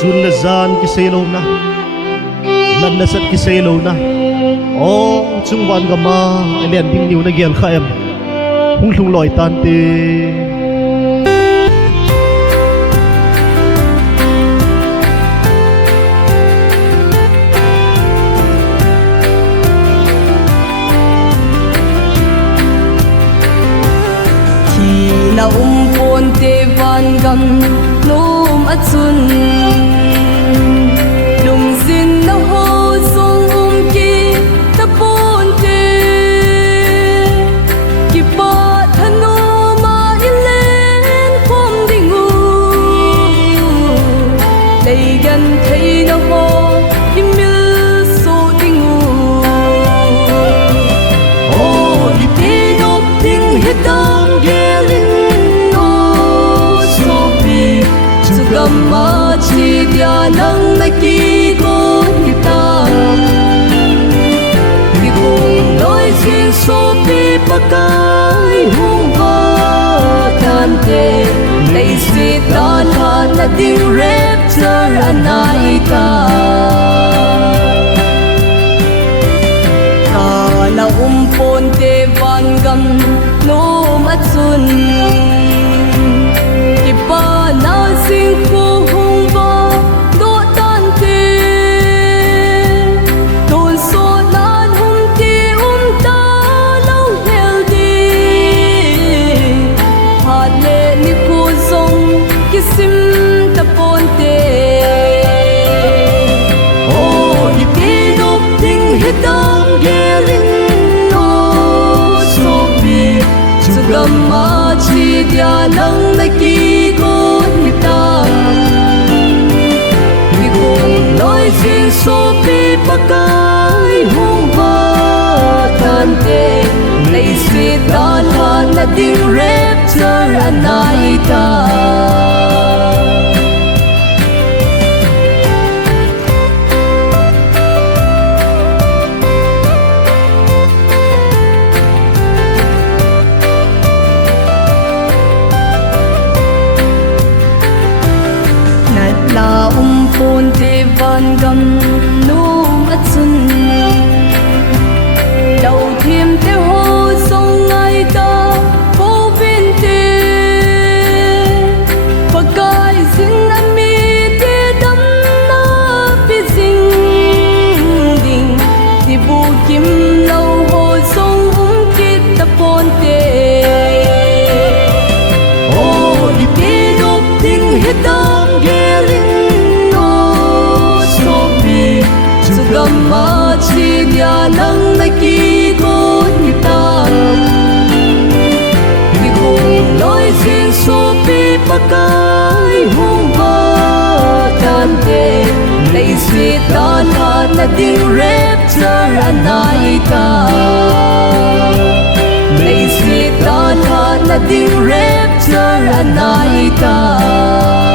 sun na zan ki selo na lan na sat ki selo na o chung wan ga ma alian ding niu na gial kha em hung lung loi tan te na pon te van gam nôm at sun lung sin na ho song ki ta pon te ki pa thano ma ilen khom dingu lei gan thei na ho imil so dingu oh di te dop ding hitang gelin gamma chi dia nang na ki gon kita ki kong loi sin so pi pakai hung ha tan te nei si ta na na ding rapture anai ta na pon te van gam no matsun pa na sing ko hung ba do tan te ton so nan hum ti ta lo healthy hat le ni ko song kisim ta pon te oh ni ti do ting hitang gelin no so bi su gamma chi dia nang na ki so pi pakai hung ha tan te nei si ta na ding rapture anai ta la pon te van gam no at sun đầu thêm te ho song ngai ta ho vin te pakai sin ami te dam na pi sing ding ti bu kim lo ho song kit ta pon te oh di te dop ting hitang gamma chi dia nang na ki gon ta ki kong loi sin so pi pakai hung ha tan te nei si ta na ding rapture anai ta nei si ta na ding rapture anai ta